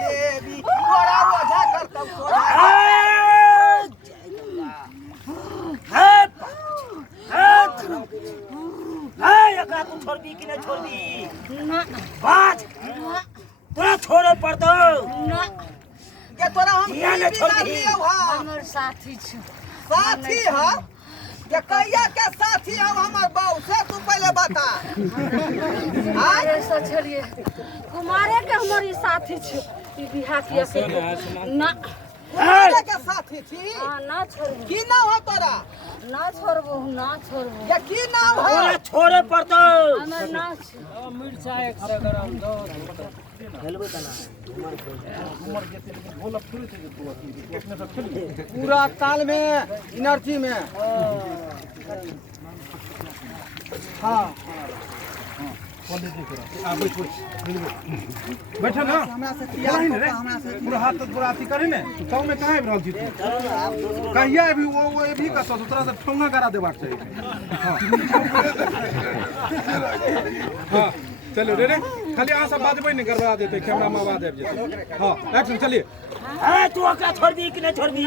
देवी थोड़ा ओझा करता सोझा एकरा तू छोड़ दी कि नहीं छोड़ दी ना बाज तोरा छोड़े पड़तो ना के तोरा हम किया न छोड़ दी हमर साथी छ साथी ह के कहिया के साथी हम हमर बाऊ से तू पहले बता अरे सोचलिए कुमारे के हमर ई साथी छ ई बिहा किया के ना कुमारे के साथी छी हां ना छोड़बू की नाम हो तोरा ना छोड़बू ना छोड़बू के की नाम है तोरा छोड़े पड़तो हमर ना मिर्चा 100 ग्राम दो हेलबे तना उमर जते बोला थोड़ी थे तू अपने सब खेल पूरा ताल में एनर्जी में हां बैठा ना हमरा से किया हमरा से पूरा हाथ तक पूरा अथी करे ने गांव में कहां रहल छी तू कहिया अभी वो भी का तो तोरा से ठोंगा करा देबाक चाहिए हां चलो रे खाली आ सब बाजबै नहीं करवा देते कैमरा में आवाज आबि जेते हां एक्शन चलिए ए तू ओकरा छोड़ दी कि नहीं छोड़ दी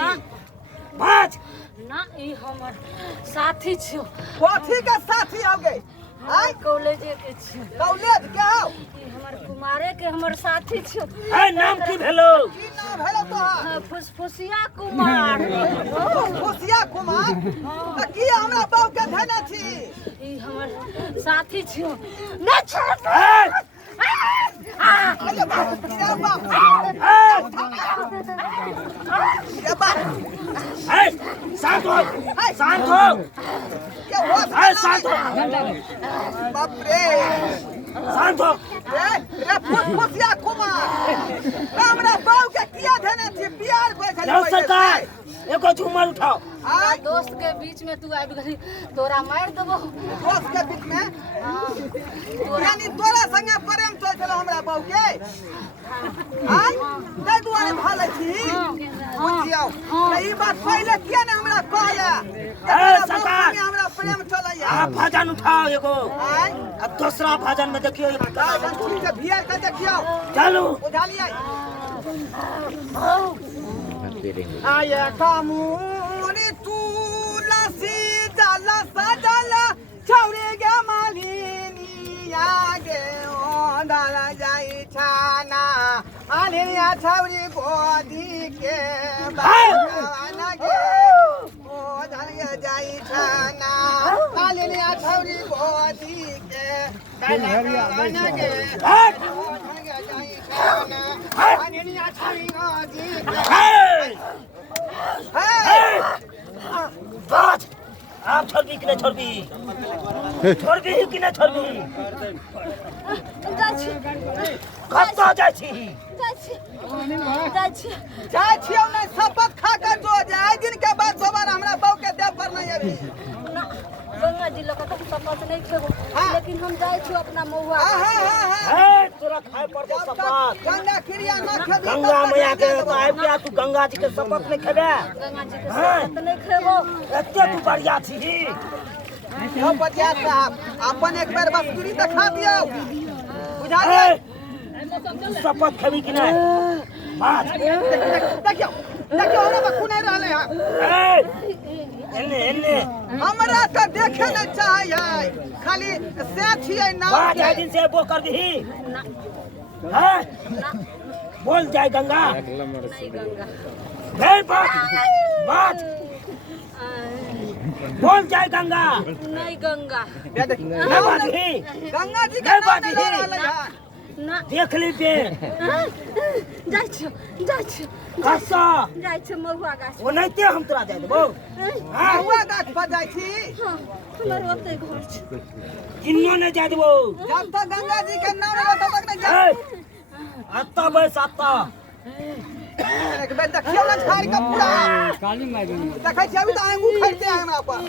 बाज ना ई हमर साथी छ कथी के साथी हो गए हां कॉलेज के छ कॉलेज के हो ई हमर कुमारे के हमर साथी छ ए नाम की भेलो की नाम भेलो तोहार फुसफुसिया कुमार खुशिया कुमार त की हमरा बाऊ के धने छी ई हमर साथी छ ना छोड़ अरे बाप रे बाप ये बाप ए शांत हो शांत हो ये हो ए शांत हो बाप रे शांत हो रे खुशिया कुमार हमरा बाऊ के किया धने छी बिहार कोई जाओ सरकार एको झूमर उठाओ आ दोस्त के बीच में तू आबि गई तोरा मार देबो दोस्त के बीच में यानी तोरा संगे प्रेम चल चलो हमरा बाऊ के आई दे दुआरे भाले छी बुझियो ई बात पहले किया ने हमरा कहले सरकार हमरा प्रेम चलैया आप भजन उठाओ एगो आई अब दूसरा भजन में देखियो ये बात बंदूक के भियर के देखियो चलो उठा लिया आये कामुनी तुलसी जल सजल छौरी गे मालिनी आगे ओंदल जाई छाना आलिया छौरी गोदी के बागन गे ओंदल जाई छाना आलिया छौरी गोदी के बागन गे ओंदल जाई छाना आलिया छौरी गोदी बाज आप छोड़ दी कि नहीं छोड़ दी छोड़ दी कि नहीं छोड़ दी कत्ता जाइ छी जाय छियौ नै शपथ खा के जो जाय दिन के बाद दोबारा हमरा बाऊ के देव पर नहीं आबी गंगा जी लोग तो शपथ नहीं खेबो लेकिन हम जाय छी अपना मौआ ए तोरा खाए पड़ दे शपथ गंगा क्रिया न खेबी गंगा मैया के आबि गया तू गंगा जी के शपथ नहीं खेबे गंगा जी के शपथ नहीं खेबो एते तू बढ़िया छी हो बतिया साहब अपन एक बार बस्तुरी दिखा दियो बुझा दे शपथ खेबी कि नहीं बाज देखियो देखियो हमरा में खुने रहले हां एन्ने एन्ने हमरा त देखे न चाहिए खाली से छियै नाम बाज आइ दिन से वो कर दी हां बोल जाए गंगा नहीं गंगा फिर बात बोल जाए गंगा नहीं गंगा नहीं बात ही गंगा जी के नहीं नाम बात ले ही रहले हां ना देख लीजिए जाय छी कसा जाय छी महुआ गाछ वो नहीं ते हम तोरा दे देबो हुआ गाछ पर जाइ छी हां हमर ओते घर छै किन्नो नहीं दे देबो जब तक गंगा जी के नाम ले तब तक नहीं जाए अत्ता बस अत्ता एक बेर देखियो ना झाड़ के पूरा काली माई देखै छी अभी त आंगू खड़ते हैं हमरा पर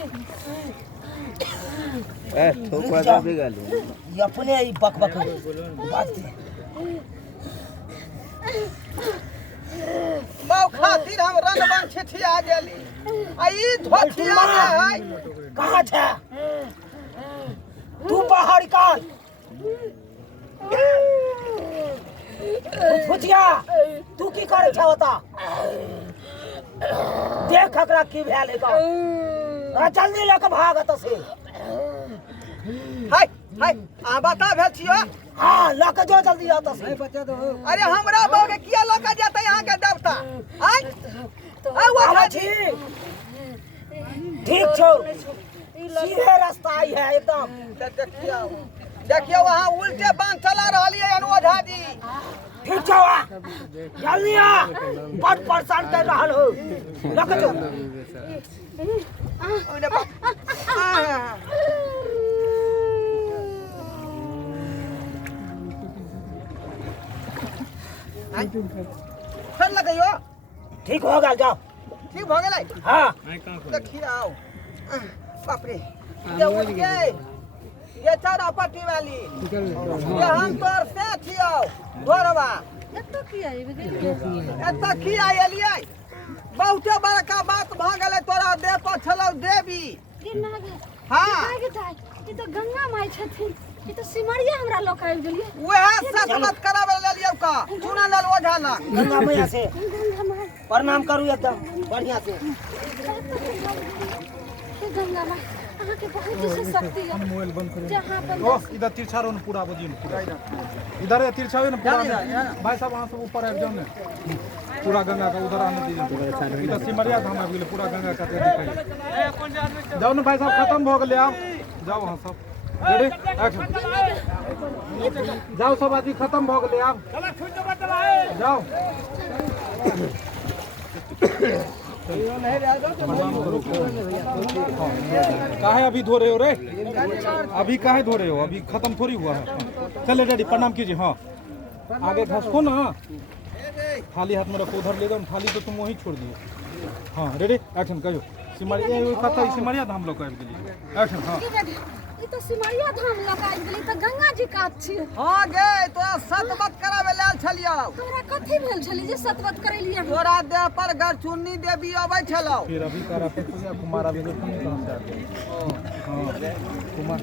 ए ठोका दे बेगाली ये अपने ही बक बक बात बाऊ खातिर हम रणवन छिठिया गेली आ ई धोथिया है कहाँ छे तू बाहर निकाल फुचिया तू की करे छा होता देख एकरा की भेल है का जल्दी लेके भाग त से हाय हाय आ बता भेल छियो हां लेके जो जल्दी आता से अरे हमरा बहू के किया लका जाता यहाँ के देवता आय आ वो छी ठीक छो सीधे रास्ता आई है एकदम देखियो देखियो वहां उल्टे बांध चला रहली है ओझा जी ठीक छो जल्दी आ बड़ परेशान कर रहल हो लेके जो ओने फिर लगाइयो ठीक हो गया जाओ ठीक भ गेलै हां देखियो बाप रे ये उठ गए ये चारा पट्टी वाली ये हम तोर से छियो घोरवा एतो की आई गेलिए एत की आइलिए बहुते बड़का बात भ गेलै तोरा देह पर छलौ देवी कि ना गे हां गे ताई ई तो गंगा माई छथिन ई तो सिमरिया हमरा लोक आबि गेलिए वह सच मत करावे ले लियो का चुना लाल ओझा ना गंगा मैया से गंगा माई प्रणाम करू एकदम बढ़िया से गंगा माई अहाँ के बहुत से शक्ति है मोबाइल बंद करो जहां पर ओ इधर तिरछारो न पूरा बजियो न पूरा इधर है तिरछावे न पूरा भाई साहब वहां से ऊपर आ जाओ न पूरा गंगा का उधर आने दीजिए इधर सिमरिया धाम आ गेले पूरा गंगा का दिखाई जाओ न भाई साहब खत्म हो गेले आप जाओ वहां सब रेडी एक्शन जाओ सब आदमी खत्म हो गेले आप जाओ काहे अभी धो रहे हो रे अभी काहे धो रहे हो अभी खत्म थोड़ी हुआ है चले डैडी प्रणाम कीजिए हाँ आगे घसको ना थाली हाथ में रखो उधर ले जाओ थाली तो तुम वहीं छोड़ दिए हाँ रेडी एक्शन कहियो सिमरिया सिमरिया धाम लोग आबि गेलिए एक्शन हाँ ई तो सिमरिया धाम लोक आबि गेली त गंगा जी कात छी हां गे तोरा सतबत करावे लेल छलियो हमरा कथि भेल छली जे सतवत करैलिए तोरा देह पर गरचुन्नी देवी आबै छलौ फिर अभी करा पे कुमार अभी देखो नहीं कहां से आ गए हाँ कुमार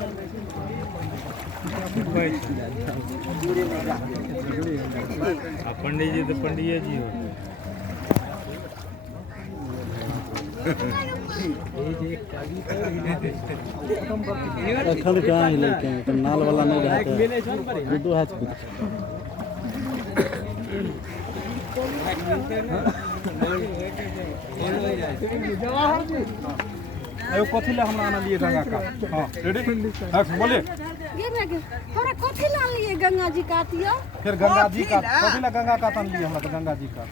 पंडित जी तो पंडित जी हो अखन कहाँ है लड़के तो नाल वाला नहीं रहता दो हाथ कुछ अयो कथि ले हमरा आना लिए गंगा का हां रेडी एक्शन बोलिए गे गे हमरा कथि ला लिए गंगा जी कातियो फिर गंगा जी का कथि ले गंगा का तन लिए हमरा तो गंगा जी का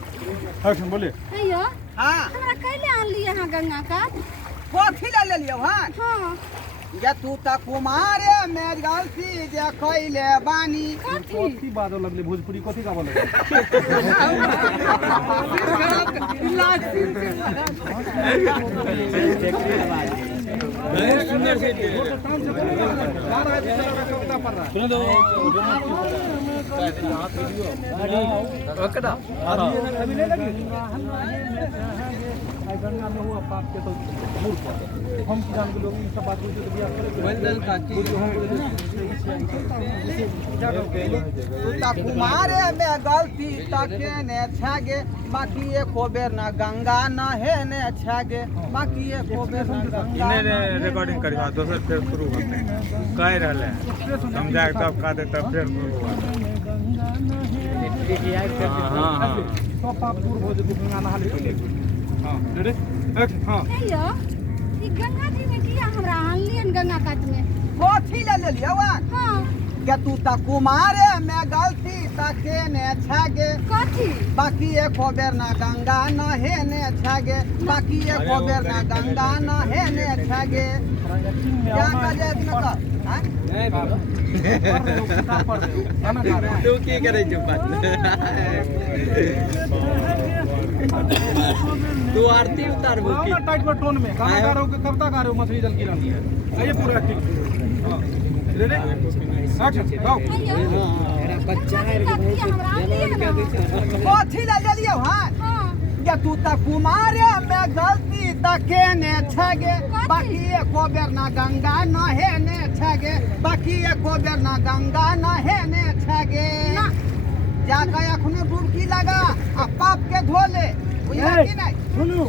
एक्शन बोलिए अयो हां हमरा कैले आन लिए हां गंगा कात कथि ले लेलियो हां हां ये तू त कुमारे में गलती जे खइले बानी कथि बाजो लगले भोजपुरी कथि का बोले सुंदर से सुनो दो अभी ले लगी गंगा में हुआ पाप के तो मूर्ख हम किसान के लोग इन सब बातों से बियाह करेंगे तू त कुमारे में गलती तके ने छागे बाकी एको बेर ना गंगा न हे ने छागे बाकी एको बेर ना गंगा इन्हें रिकॉर्डिंग करवा दोसर फिर शुरू होते कह रहे हैं समझा के तब का दे तब फिर शुरू हुआ हाँ हाँ सब पाप दूर हो जाए गंगा नहा ले हाँ रेडी एक्शन हाँ अयो ई गंगा जी में किया हमरा आन लिए गंगा कात में कथि ले लेलियो हां के तू त कुमारे में गलती तके ने छागे कथि बाकी एको बेर ना गंगा न हे ने छागे बाकी एको बेर ना गंगा न हे ने छागे क्या का जे न का तो की करे जो बात तू आरती उतारबो की टाइट पर टोन में गाना गा रहे हो कि कविता गा रहे हो मछली जल की रानी है ये पूरा एक्टिंग हाँ रेडी एक्शन गाओ अयो बच्चा है हमरा आन लिए कथि ले लेलियो हां हां या तू त कुमारे में गलती तके ने छागे बाकी एको बेर ना गंगा न हे ने छागे बाकी एको बेर ना गंगा न हे ने छागे जाकर अखनो डुबकी लगा आ पाप के धो ले बुझला कि नहीं सुनू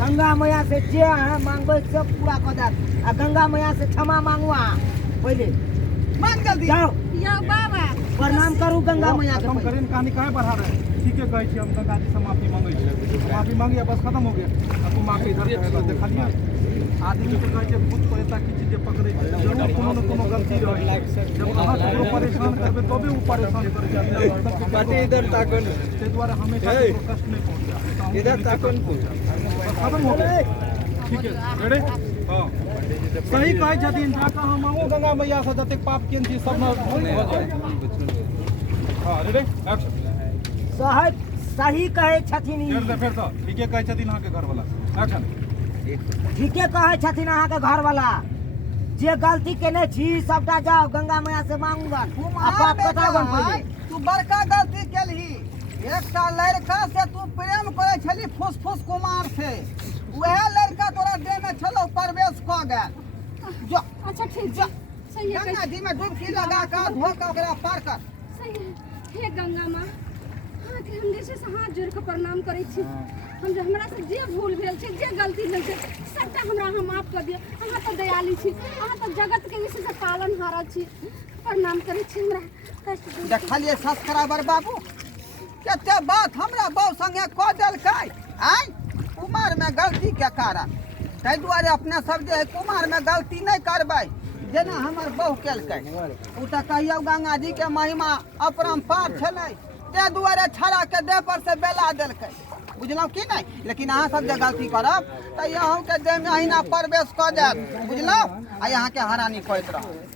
गंगा मैया से जे अहाँ मांगबै सब पूरा कऽ देत आ गंगा मैया से क्षमा मांगू अहाँ पहिले मान जल्दी जाओ यो बाबा प्रणाम करू गंगा मैया के हम पहिले। करें कहानी काहे बढ़ा रहे हैं ठीक है कहे छी हम गंगा जी से माफी मांगे छी माफी मांगिए बस खत्म हो गया अब तू माफी इधर कहेगा देखा लिया आदमी के कहे छै भूत प्रेत की चीज पकड़े जरूर कोनो न कोनो गलती रहे जब अहाँ ककरो परेशान करबे तबे ऊ परेशान करे छै बाटे इधर ताकन ते द्वारा हमेशा ककरो कष्ट नहीं पहुंचा इधर ताकन खत्म हो गया ठीक है रेडी हां सही कहे छथिन जाके हम मांगो गंगा मैया से जते पाप केन छी सब न हो जाए हां रेडी एक्शन सही कहे छथिन ई। फिर से ठीके कहे छथिन अहाँ के घर वाला एक्शन ठीके कहे छथिन अहाँ के घर वाला जे गलती केने छी सबटा जाओ गंगा मैया से मांगूंगा आ पाप कटावन पहिले। तू बड़का गलती केलही एकटा लड़का से तू प्रेम करे छली फुसफुस कुमार से वह लड़का तोरा देह में छलो प्रवेश क गेल जो अच्छा ठीक है सही है गंगा जी में डुबकी लगा कर धो के ओकरा पार कर सही है हे गंगा माँ हाँ कि हम जैसे से हाथ जोड़ के प्रणाम करै छी हम जे हमरा से जे भूल भेल छै जे गलती भेल छै सबटा हमरा अहाँ माफ कर दियौ अहाँ तो दयालु छी अहाँ तो जगत के विशेष से पालनहारा छी प्रणाम करै छी हमरा कष्ट दूर देखलिए सब्सक्राइबर बाबू कते बात हमरा बहु संगे क देलकै आय कुमार में गलती के कारण ताहि दुआरे अपने सब जे है कुमार में गलती नहीं करबै जेना हमर बहु केलकै उ तऽ कहियो गंगा जी के महिमा अपरंपार छलै ताहि दुआरे छड़ा के देह पर से बेला देलकै बुझलहुँ कि नहीं लेकिन अहाँ सब जे गलती करब तऽ अहूँ के देह में अहिना प्रवेश कऽ देत बुझलहुँ आ अहाँ के हरानी करैत रहब